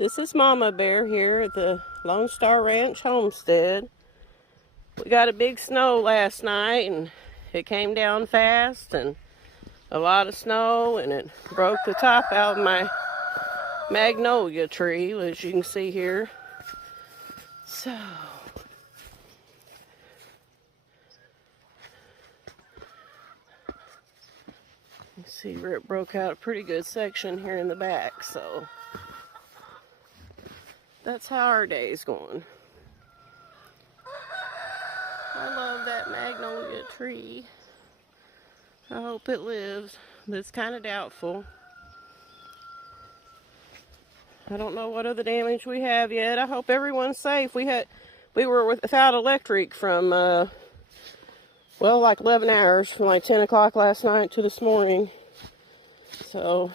This is Mama Bear here at the Lone Star Ranch homestead. We got a big snow last night and it came down fast, and a lot of snow, and it broke the top out of my magnolia tree, as you can see here. So you see where it broke out a pretty good section here in the back, so that's how our day's going. I love that magnolia tree. I hope it lives, but it's kind of doubtful. I don't know what other damage we have yet. I hope everyone's safe. We were without electric from well, like 11 hours, from like 10 o'clock last night to this morning. So